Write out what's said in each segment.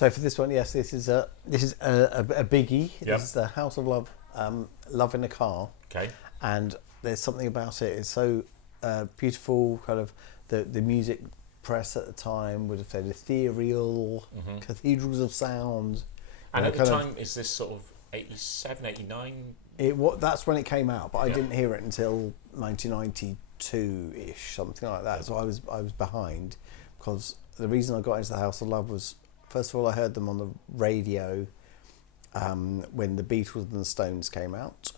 So for this one, yes, this is a biggie. Yep. This is the House of Love, Love in a Car. Okay. And there's something about it. It's so beautiful. Kind of the music press at the time would have said ethereal, cathedrals of sound. And at the time, is this sort of 87, 89? That's when it came out, but I didn't hear it until 1992-ish, something like that. So I was behind, because the reason I got into the House of Love was, first of all, I heard them on the radio when the Beatles and the Stones came out.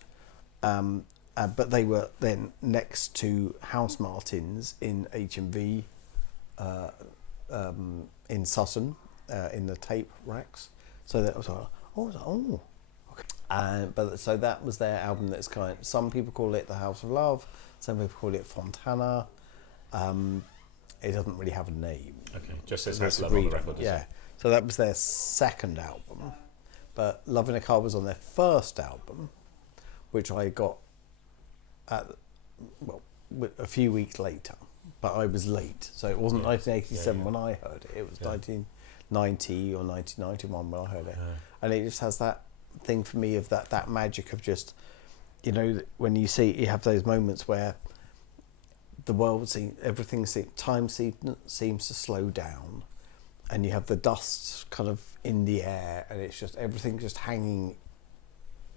But they were then next to House Martins in HMV in Sutton, in the tape racks. So that was like, okay. But so that was their album. That's some people call it the House of Love, some people call it Fontana. It doesn't really have a name. Okay, just says House of Love on the record. Yeah. So that was their second album, but Love in a Car was on their first album, which I got a few weeks later. But I was late, so it wasn't 1987 when I heard it. It was 1990 or 1991 when I heard it, and it just has that thing for me of that magic of just, when you have those moments where the world time seems to slow down, and you have the dust kind of in the air, and it's just everything just hanging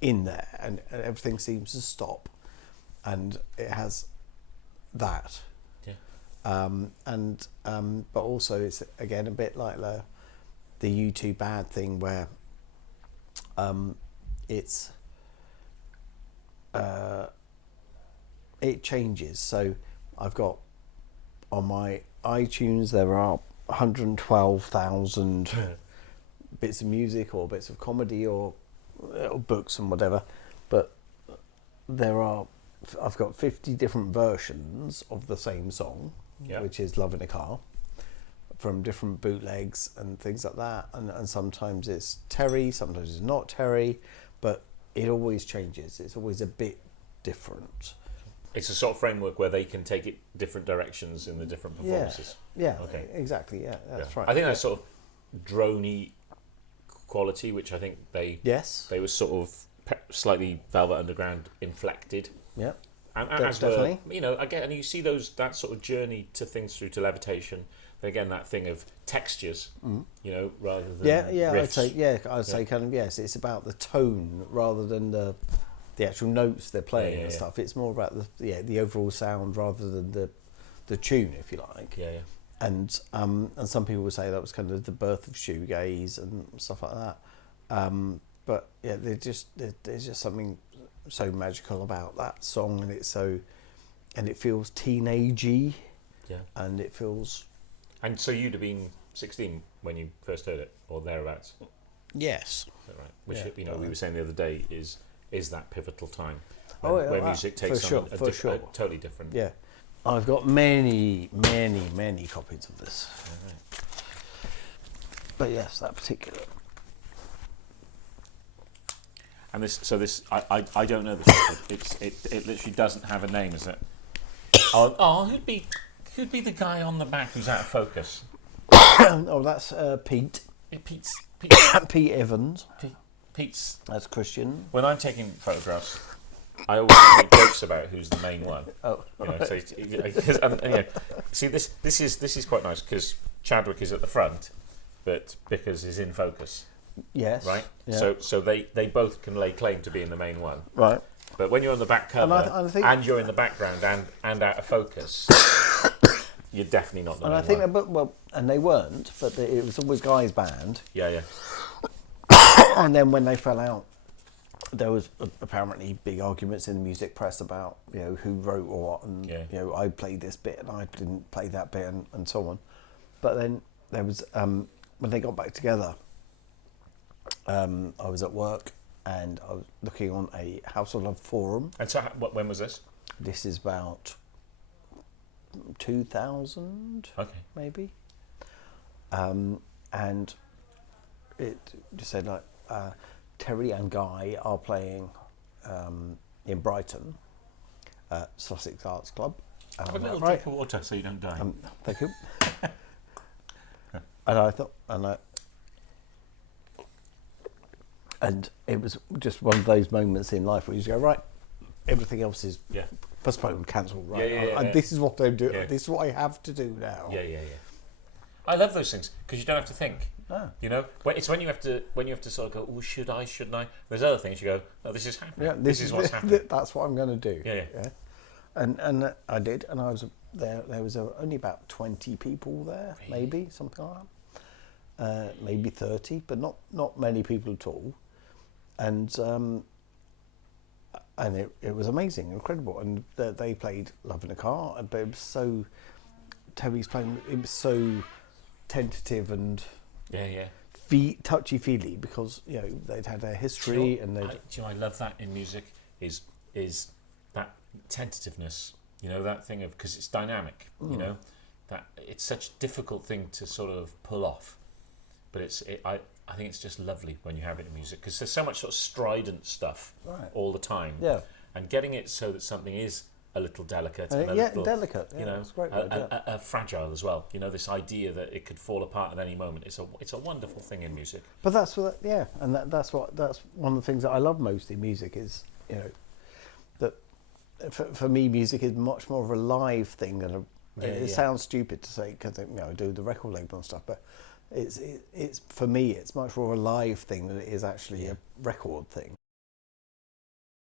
in there, and everything seems to stop, and it has that. But also it's again a bit like the U2 Bad thing, where it changes. So I've got on my iTunes there are 112,000 bits of music or bits of comedy or books and whatever, but I've got 50 different versions of the same song, which is Love in a Car, from different bootlegs and things like that, and sometimes it's Terry, sometimes it's not Terry, but it always changes. It's always a bit different. It's a sort of framework where they can take it different directions in the different performances. Yeah, okay. Exactly, that's right. I think that's sort of droney quality, which I think they were sort of slightly Velvet Underground inflected. Yeah. And as definitely. And you see that sort of journey to things through to Levitation. Again, that thing of textures, rather than riffs. I'd say kind of yes. It's about the tone rather than the actual notes they're playing and stuff. It's more about the overall sound rather than the tune, if you like. Yeah. And some people would say that was kind of the birth of shoegaze and stuff like that. But yeah, there's just something so magical about that song, and it feels teenagey. Yeah. And it feels. And so you'd have been 16 when you first heard it, or thereabouts. Yes. Is that right? Which we were saying the other day is that pivotal time where music takes on a totally different. Yeah. I've got many, many, many copies of this. Right. But yes, that particular. And I don't know this record. It literally doesn't have a name, is it? Who'd be the guy on the back who's out of focus? That's Pete. Pete Evans. Pete's. That's Christian. When I'm taking photographs, I always make jokes about who's the main one. See, this is quite nice because Chadwick is at the front, but Bickers is in focus. Yes. Right. Yeah. So they both can lay claim to being the main one. Right. But when you're on the back cover and you're in the background and out of focus, you're definitely not the main one. And I think and they weren't, but it was always Guy's band. Yeah. And then when they fell out, there was apparently big arguments in the music press about who wrote what, and I played this bit and I didn't play that bit and so on. But then there was when they got back together, I was at work and I was looking on a House of Love forum. And so, when was this? This is about 2000, maybe. And it just said like Terry and Guy are playing in Brighton, Sussex Arts Club. Have a little drink of water so you don't die. Thank you. And I thought, And it was just one of those moments in life where you just go, right, everything else is postponed, cancelled, right? This is what I'm doing. Yeah. This is what I have to do now. Yeah. I love those things because you don't have to think. No. You know, it's when you have to sort of go, oh, shouldn't I? There's other things you go, oh, this is happening. Yeah, this is what's happening. That's what I'm going to do. Yeah. And I did, and I was there. There was only about 20 people there, really? Maybe something like that. Maybe 30, but not many people at all. And it was amazing, incredible. And they played Love in a Car, but it was so. Terry's playing. It was so tentative and touchy-feely because they'd had a history and they. I love that in music is that tentativeness. That thing of because it's dynamic. That it's such a difficult thing to sort of pull off, but I think it's just lovely when you have it in music because there's so much sort of strident stuff all the time. Yeah, and getting it so that something is a little delicate, and a little, delicate. Yeah, it's great. Fragile as well. This idea that it could fall apart at any moment. It's a wonderful thing in music. But that's that's one of the things that I love most in music is that for me music is much more of a live thing than it sounds stupid to say because I do the record label and stuff, but it's for me it's much more a live thing than it is actually a record thing.